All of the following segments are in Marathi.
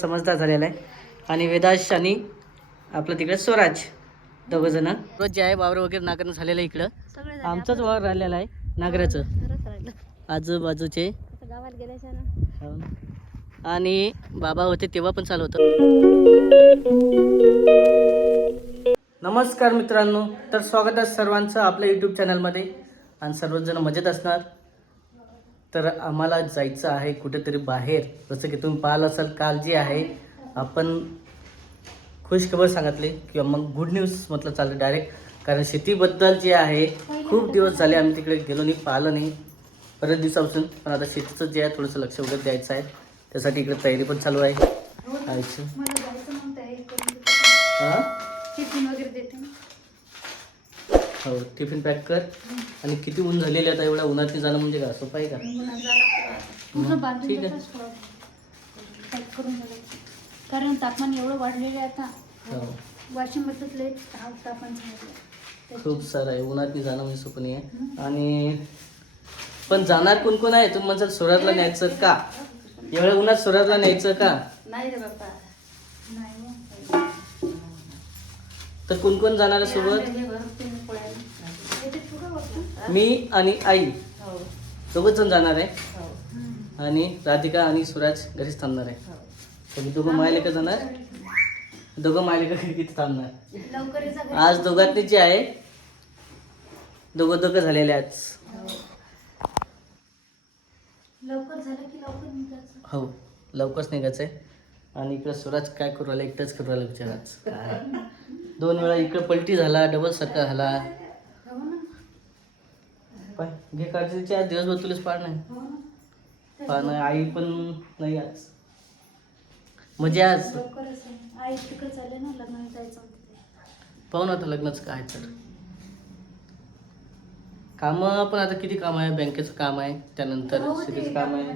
समजदार झालेला आहे आणि वेदाश आणि आपलं तिकडे स्वराज दोघं जण रोज जे आहे वावर वगैरे नांगरणं झालेलं आहे इकडं आमचंच वावर राहिलेलं आहे नांगराचं आजूबाजूचे गावात गेल्याच्या ना आणि बाबा होते तेव्हा पण चालू होतं. नमस्कार मित्रांनो, तर स्वागत आहे सर्वांचं आपल्या यूट्यूब चॅनलमध्ये आणि सर्वजण मजेत असणार. तर आम्हाला जायचं आहे कुठेतरी बाहेर. जसं की तुम्ही पाहिलं असाल काल जे आहे आपण खुशखबर सांगितली किंवा मग गुड न्यूज म्हटलं चाललं डायरेक्ट, कारण शेतीबद्दल जे आहे खूप दिवस झाले आम्ही तिकडे गेलो नाही, पाहिलं नाही बरेच दिवसापासून. पण आता शेतीचं जे आहे थोडंसं लक्ष वगैरे द्यायचं आहे, त्यासाठी इकडे तयारी पण चालू आहे. हो, टिफिन पॅक कर. आणि किती ऊन झालेले आता, एवढ्या उन्हात जाणं म्हणजे का सोपं आहे का? ठीक आहे. कारण तापमान एवढं वाढलेलं आहे आता. हो, वाशिममधलं तापमान झालं खूप सारं आहे, उन्हात जाणं म्हणजे सोपं नाही आहे. आणि पण जाणार कोण कोण आहे तुम्ही म्हणसाल? सुरतला न्यायचं का? एवढ्या उन्हात सुरतला न्यायचं का? नाही रे बाप्पा, तर कोण कोण जाणार आहे सोबत? मी आणि आई दोघंच जण जाणार आहे. आणि राधिका आणि सुराज घरीच थांबणार आहे. तुम्ही दोघं मायले का जाणार? दोघं मायले का किती थांबणार? आज दोघांनी जे आहे दोघं झालेले आहेत. लवकर झालं की लवकर निघायचं. हो, लवकरच निघायचं आहे. आणि इकडं सुराज काय करू राहिला? एकटंच करू राहिला विचाराच. काय 2 वेळा इकडं पलटी झाला, डबल सक्का झाला. पाय घे काळजीचे आज दिवसभर तुलाच पाड नाही पाड नाही. आई पण नाही आज म्हणजे आज आई तिकडे चालले ना लग्नाला जायचं. पाहू ना आता लग्नाचं काय. तर कामं पण आता किती काम आहे, बँकेचं काम आहे, त्यानंतर शेतीचं काम आहे.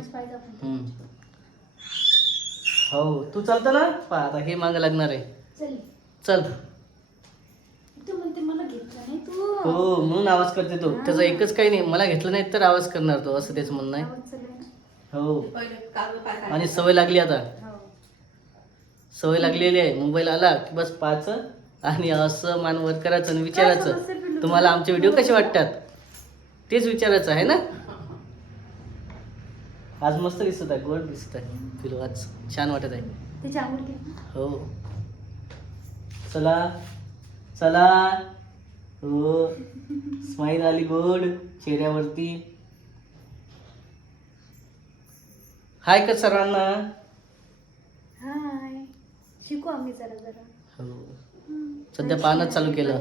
हो, तू चालतं ना पा आता हे मागं लागणार आहे. चल. हो, म्हणून आवाज करते तो. त्याचा एकच काही नाही, मला घेतलं नाही तर आवाज करणार तो, असं त्याचं म्हणणं आहे. हो, आणि सवय लागली आता, सवय लागलेली आहे. मुंबईला आला की बस पाहायचं आणि असं मानवर करायचं आणि विचारायचं तुम्हाला आमचे व्हिडिओ कसे वाटतात, तेच विचारायचं आहे ना. आज मस्त दिसत आहे, गोड दिसत आहे, फिरू आज छान वाटत आहे. हो, चला चला. हो, स्माईल आली गोड चेहऱ्यावरती. हाय कर सर्वांना. हाय, शिकू आम्ही जरा जरा. हो, सध्या पाहणं चालू केलं.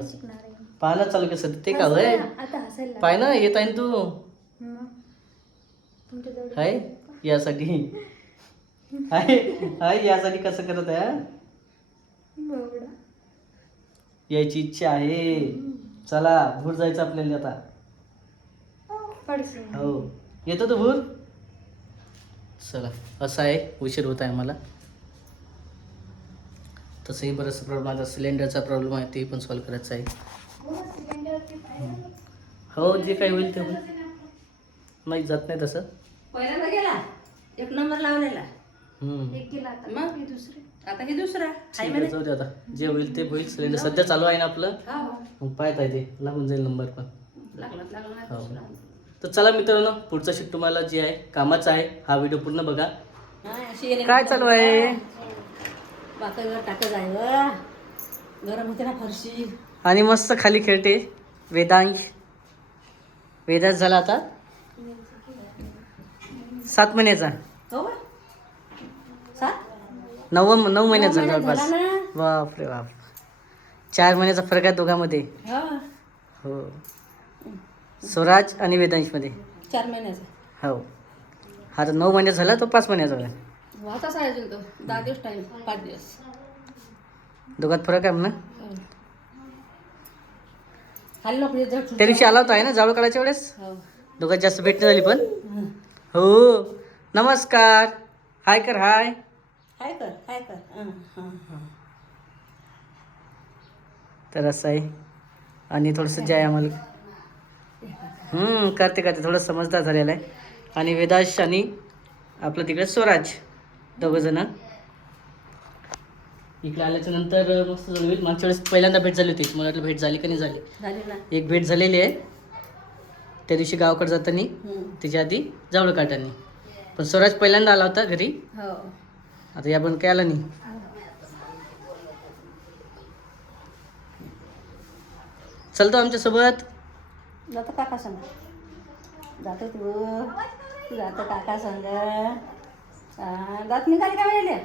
पाहणं चालू केलं सध्या. ते का वय आता हसायला पाय ना येत आहे तू. हाय यासाठी, हाय हाय यासाठी कसं करत आहे? यायची इच्छा आहे. चला भूर जायचं आपल्याला आता. हो, येतो तो भूर. चला, असं आहे, उशीर होत आहे मला. तसंही बरंचसं प्रॉब्लेम आहे, सिलेंडरचा प्रॉब्लेम आहे, ते पण सॉल्व्ह करायचं आहे. हो, जे काही होईल ते होईल. नाही जात नाही तसं. पहिल्यांदा गेला 1 नंबर लावलेला, मग दुसरे आता हे दुसरा. जाऊ दे आता, जे होईल ते होईल. सिलेंडर सध्या चालू आहे ना आपलं, मग पाहत आहे ते लागून जाईल नंबर पण. हो, तर चला मित्रांनो, पुढचा शिफ्ट तुम्हाला जे आहे कामाचा आहे, हा व्हिडिओ पूर्ण बघा. काय चालू आहे? टाकत आहे गरम होते ना फरशी. आणि मस्त खाली खेळते वेदांश. वेदांश झाला आता 7 महिन्याचा. हो, 9 महिन्याचा जवळपास. बापरे बाप, 4 महिन्याचा फरक आहे दोघांमध्ये. हो, स्वराज आणि वेदांशमध्ये 4 महिन्याचा. हो, हा तर 9 महिन्याचा झाला, तो 5 महिन्याचा झाला. आताच आहे अजून तो 10 दिवस टाइम, 5 दिवस दोघात फरक आहे म्हणा. त्या दिवशी आला होता आहे ना जावळ काढायच्या वेळेस, दोघात जास्त भेटणी झाली. पण हो, नमस्कार. हाय कर. हाय हाय कर, हाय कर. तर असं आहे. आणि थोडंसं जे आहे आम्हाला करते थोडं समजदार झालेलं आहे. आणि वेदाश आणि आपलं तिकडे स्वराज दोघं जण इकडे आल्याच्या नंतर मस्त होईल. मागच्या वेळेस पहिल्यांदा भेट झाली होती, मला वाटलं भेट झाली का नाही झाली. झाली ना. एक भेट झालेली आहे त्या दिवशी गावाकडे जाताना, त्याच्या आधी जावळं काटाने. पण स्वराज पहिल्यांदा आला होता घरी, हो. आता या पण काय आला नाही. चलतो आमच्यासोबत. जातो काका संग. जातो तू जातो काका संग. दात निघाली का वेळेला?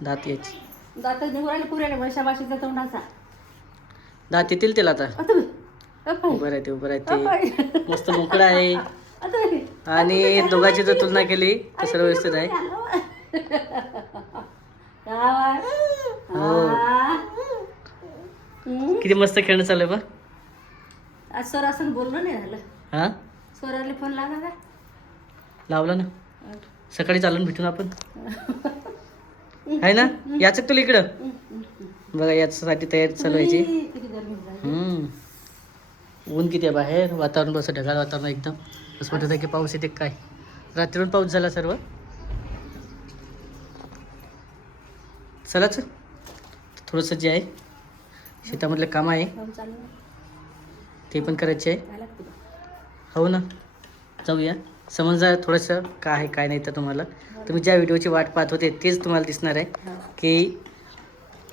दात यायची, दात निघून आले पुरेले वैशाबाशीचा तोंडाचा. दात येतील त्याला आता. आता बाई. अप्पा. उभं राहते उभं राहते, अप्पा. मस्त मोकळा आहे. आता बाई. आणि दोघांची जर तुलना केली तर सर्व व्यवस्थित आहे. गावात. हो. हा. किती मस्त खेळणं चालू आहे बा. आज सर असं बोललो नाही झालं. हा स्वराला फोन लावला का? लावला ना, सकाळी चालून भेटून आपण, आहे ना. याच तुला इकडं बघा, याच्यासाठी तयारी चालू व्हायची. किती गरमी झाली. ऊन किती आहे बाहेर, वातावरण बस ढगाळ वातावरण एकदम. असं वाटत आहे की पाऊस येते काय. रात्रीवर पाऊस झाला सर्व. चलाच थोडंसं जे आहे शेतामधलं काम आहे काम चालू आहे. ते पण करायचे आहे. काय लागतं? हो ना, जाऊया. समजा थोडंसं काय आहे काय नाही. तर तुम्हाला, तुम्ही ज्या व्हिडिओची वाट पाहत होते तेच तुम्हाला दिसणार आहे की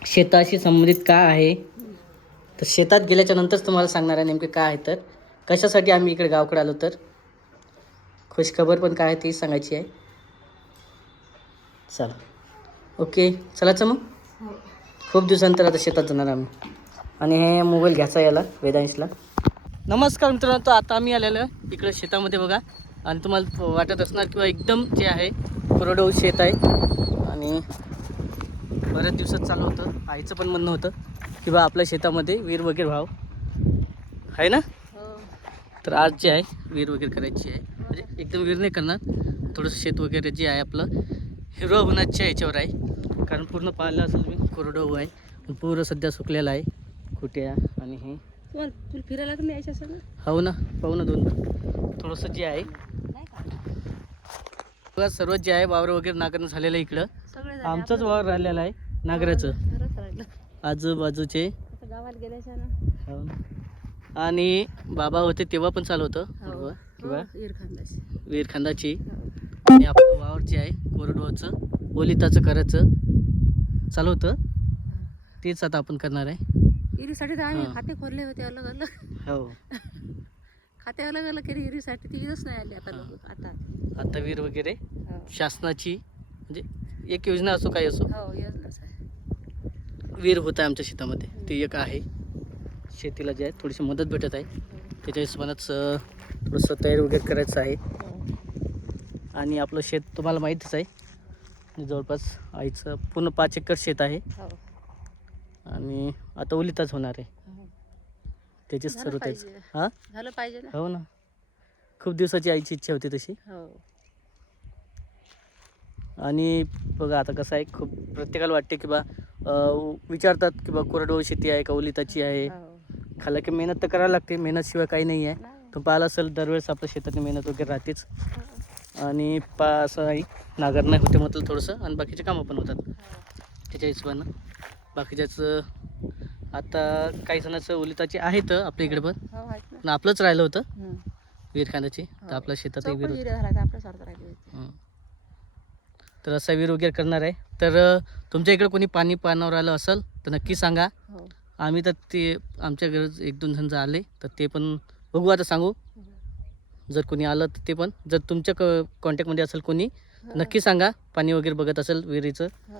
शेताशी संबंधित काय आहे. तर शेतात गेल्याच्या नंतरच तुम्हाला सांगणार आहे नेमके काय आहे. तर कशासाठी आम्ही इकडे गावाकडे आलो, तर खुशखबर पण काय आहे ती सांगायची आहे. चला ओके, चलाच मग. हो. खूप दिवसानंतर आता शेतात जाणार आम्ही. आणि हे मोबाईल घ्यायचा याला, वेदांशला. नमस्कार मित्रांनो, तर आता आम्ही आलेलो आहे इकडे शेतामध्ये बघा. आणि तुम्हाला वाटत असणार किंवा एकदम जे आहे कोरडवाहू शेत आहे. आणि बऱ्याच दिवसात चालू होतं, आईचं पण म्हणणं होतं की बा आपल्या शेतामध्ये विहीर वगैरे व्हाव, आहे ना. हो. तर आज जे आहे विहीर वगैरे करायची आहे. म्हणजे एकदम विहीर नाही करणार, थोडंसं शेत वगैरे जे आहे आपलं हिरवं होण्याच्या ह्याच्यावर आहे. कारण पूर्ण पाहिलं असेल मी कोरडवाहू आहे, पण पूर्ण सध्या सुकलेलं आहे कुट्या आणि हे. तुला फिरायला पण यायचं असं ना? हो ना, पाहू ना दोन थोडंसं जे आहे नाही का? बघा. सर्व जे आहे वावर वगैरे नांगरणं झालेलं आहे इकडं. सगळे झाले. आमचंच वावर राहिलेलं आहे नांगराचं, खरंच राहिलं. आजूबाजूचे. आता गावाला गेल्याच्या ना. हो. आणि बाबा होते तेव्हा पण चालू होतं हो. किंवा विहीर खांदाची. विहीर खांदाची. हो. आणि आपलं वावर जे आहे कोरडवाचं ओलिताचं करायचं चालू होतं, तेच आता आपण करणार आहे. विहिरीसाठी तर आम्ही हा. खाते खोलले होते अलग अलग. हो. खाते अलग अलग केली विहिरीसाठी, ती विहीरच नाही आली आता लोक आता. आता विहीर वगैरे हो. शासनाची म्हणजे एक योजना असो काय असो, हो योजनाच आहे. विहीर होत आहे आमच्या शेतामध्ये. ती एक आहे. शेतीला जे आहे थोडीशी मदत भेटत आहे, त्याच्या हिशोबानंच थोडंसं तयारी वगैरे करायचं आहे. आणि आपलं शेत तुम्हाला माहीतच आहे, जवळपास आईचं पूर्ण 5 एकर शेत आहे. हो. आणि आता ओलिताच होणार आहे, हो. त्याचीच झालं सर्व त्याच. पाहिजे. हां झालं पाहिजे ना. हो ना, खूप दिवसाची आईची इच्छा होती तशी. हो. आणि बघा आता कसं आहे, खूप प्रत्येकाला वाटते की बा विचारतात की बा कोरडवाहू शेती आहे का ओलिताची आहे. हो. खाला की मेहनत तर करायला लागते, मेहनतशिवाय काही नाही आहे. नाही. तो पाहिला असेल दरवेळेस आपल्या शेतातली मेहनत वगैरे राहतेच. आणि असं आहे नागर नाही होते म्हटलं थोडंसं, आणि बाकीचे कामं पण होतात त्याच्या हिशोबानं. बाकीच्याचं आता काही जणांचं ओलिताचे आहेत आपल्या इकडे पण, हो आहेत ना. पण आपलंच राहिलं होतं हं. विहीर खांद्याची. तर आपल्या शेतातही चौकोनी विहीर होती. विहिरी झाला आपल्यासारखं राहिली होती. तर असा विहीर वगैरे करणार आहे. तर तुमच्या इकडे कोणी पाण्यावर आलं असेल तर नक्की सांगा. हो. आम्ही तर ते आमच्या घरी 1-2 जण आले तर ते पण बघू, आता सांगू. जर कोणी आलं तर ते पण, जर तुमच्या कॉन्टॅक्टमध्ये असेल कोणी तर नक्की सांगा. पाणी वगैरे बघत असेल विहिरीचं हो.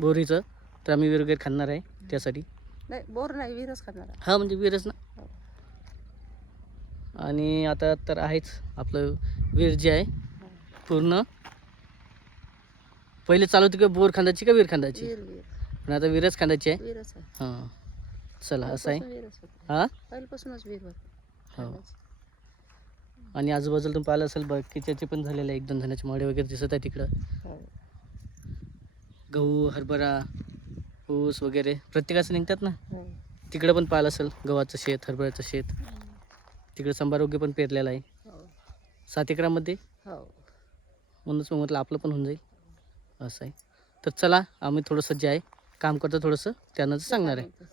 बोरीचं, तर आम्ही विहीर वगैरे खाणार आहे त्यासाठी. नाही बोर नाही विहीरच करणार आहे. हां म्हणजे विहीरच ना. हो. आणि आता तर आहेच आपलं विहीर जे आहे पूर्ण. पहिले चालू होती का बोर खांदाची का विहीर खांदाची, विहीर विहीर पण आता विहीरच खांदाची आहे. विहीरच आहे. हां चला असं आहे. पहिल्यापासून विहीरच होती. हां पहिल्यापासूनच विहीर होती. हो. आणि आजूबाजूला तुम्ही पाहिलं असेल बाकीच्याचे पण झालेलं आहे, 1-2 जणांचे मळे वगैरे दिसत आहे तिकडं. हो. गहू, हरभरा, ऊस वगैरे प्रत्येकाचं निघतात ना. हो. तिकडं पण पाहिलं असेल गव्हाचं शेत, हरभऱ्याचं शेत. तिकडं संभारोग्य पण पेरलेलं आहे हो. 7 एकरामध्ये. हो. म्हणूनच मग म्हटलं आपलं पण होऊन जाईल असं आहे. तर चला आम्ही थोडंसं जे आहे काम करतो थोडंसं त्यानं सांगणार आहे.